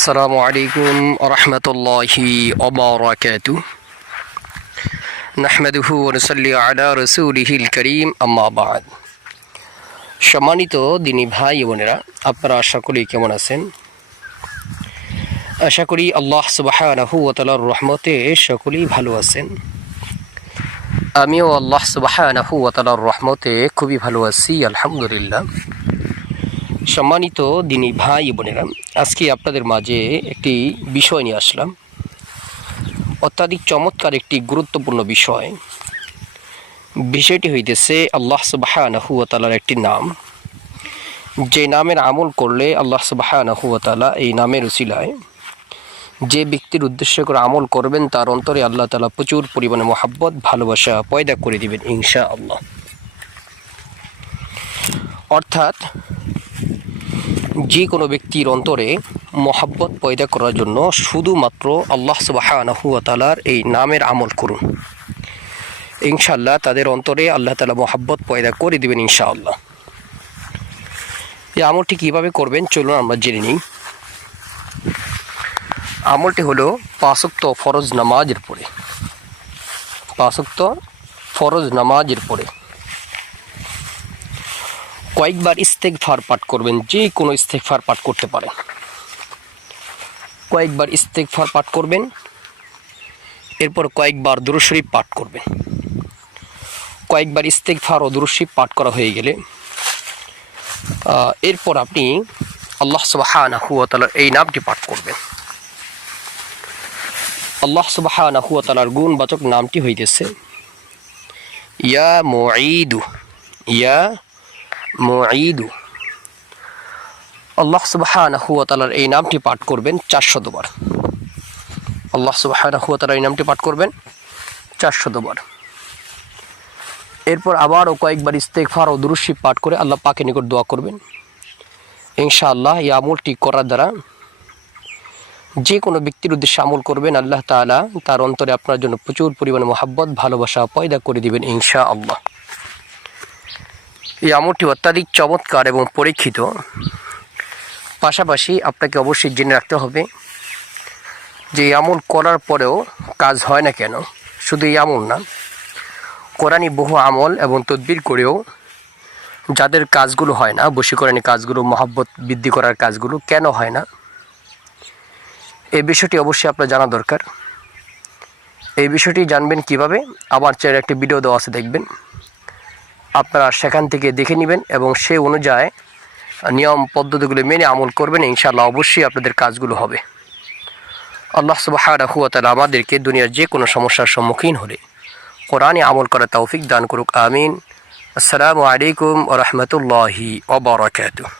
আসসালামু আলাইকুম ওরহমতুল্লাহি ওবারাকাতুহ নাহমাদুহু ওয়া নুসাল্লি আলা রাসূলিহিল কারীম আম্মা বা'দ। সম্মানিত দিনী ভাই বোনেরা, আপনারা আশা করি কেমন আছেন? আশা করি আল্লাহ সুবহানাহু ওয়া তাআলার রহমতে সকলেই ভালো আছেন। আমিও আল্লাহ সুবহানাহু ওয়া তাআলার রহমতে খুবই ভালো আছি, আলহামদুলিল্লাহ। সম্মানিত দিনী ভাই বোনেরা, আজকে আপনাদের মাঝে একটি বিষয় নিয়ে আসলাম। অত্যাধিক চমৎকার একটি গুরুত্বপূর্ণ বিষয়। বিষয়টি হইতেছে আল্লাহ সুবহানাহু ওয়া তাআলার একটি নাম, যে নামের আমল করলে আল্লাহ সুবহানাহু ওয়া তাআলা এই নামের উসিলায় যে ব্যক্তির উদ্দেশ্য করে আমল করবেন তার অন্তরে আল্লাহ তাআলা প্রচুর পরিমাণে মহাব্বত, ভালোবাসা পয়দা করে দিবেন ইনশাআল্লাহ। অর্থাৎ যে কোনো ব্যক্তির অন্তরে মহাব্বত পয়দা করার জন্য শুধুমাত্র আল্লাহ সুবহানাহু ওয়া তাআলার এই নামের আমল করুন, ইনশাআল্লাহ তাদের অন্তরে আল্লাহ তাআলা মহাব্বত পয়দা করে দিবেন ইনশাআল্লাহ। এই আমলটি কীভাবে করবেন চলুন আমরা জেনে নিই। আমলটি হলো 5 ওয়াক্ত ফরজ নামাজের পরে, 5 ওয়াক্ত ফরজ নামাজের পরে কয়েকবার ইস্তেগফার পাঠ করবেন। যে কোনো ইস্তেগফার পাঠ করতে পারেন। কয়েকবার ইস্তেগফার পাঠ করবেন, এরপর কয়েকবার দুরূদ শরীফ পাঠ করবেন। কয়েকবার ইস্তেগফার ও দুরূদ শরীফ পাঠ করা হয়ে গেলে এরপর আপনি আল্লাহ সুবহানাহু ওয়া তাআলার এই নামটি পাঠ করবেন। আল্লাহ সুবহানাহু ওয়া তাআলার গুণবাচক নামটি হইতেছে ইয়া মুঈদু, ইয়া মুঈদু। আল্লাহ সুবহানাহু ওয়া তাআলার এই নামটি পাঠ করবেন 400 বার। আল্লাহ সুবহানাহু ওয়া তাআলার এই নামটি পাঠ করবেন 400 বার। এরপর আবারও কয়েকবার ইস্তেগফার ও দুরূদ শরীফ পাঠ করে আল্লাহ পাকের নিকট দোয়া করবেন। ইনশাআল্লাহ এই আমলটি করার দ্বারা যে কোনো ব্যক্তির উদ্দেশ্যে আমল করবেন, আল্লাহ তাআলা তার অন্তরে আপনার জন্য প্রচুর পরিমাণে মহাব্বত, ভালোবাসা পয়দা করে দিবেন ইনশাআল্লাহ। এই আমলটি অত্যাধিক চমৎকার এবং পরীক্ষিত। পাশাপাশি আপনাকে অবশ্যই জেনে রাখতে হবে যে এই আমল করার পরেও কাজ হয় না কেন। শুধু এই আমল না, কোরআনি বহু আমল এবং তদবির করেও যাদের কাজগুলো হয় না, বশীকরণী কাজগুলো, মহাব্বত বৃদ্ধি করার কাজগুলো কেন হয় না, এই বিষয়টি অবশ্যই আপনার জানা দরকার। এই বিষয়টি জানবেন কিভাবে, আমার চ্যানেলে একটি ভিডিও দেওয়া আছে, দেখবেন। আপনারা সেখান থেকে দেখে নেবেন এবং সেই অনুযায়ী নিয়ম পদ্ধতিগুলো মেনে আমল করবেন, ইনশাআল্লাহ অবশ্যই আপনাদের কাজগুলো হবে। আল্লাহ সুবহানাহু ওয়া তাআলা আমাদেরকে দুনিয়ার যে কোনো সমস্যার সম্মুখীন হলে কোরআনে আমল করার তৌফিক দান করুক, আমিন। আসসালামু আলাইকুম ওয়া রাহমাতুল্লাহি ওয়া বারাকাতুহু।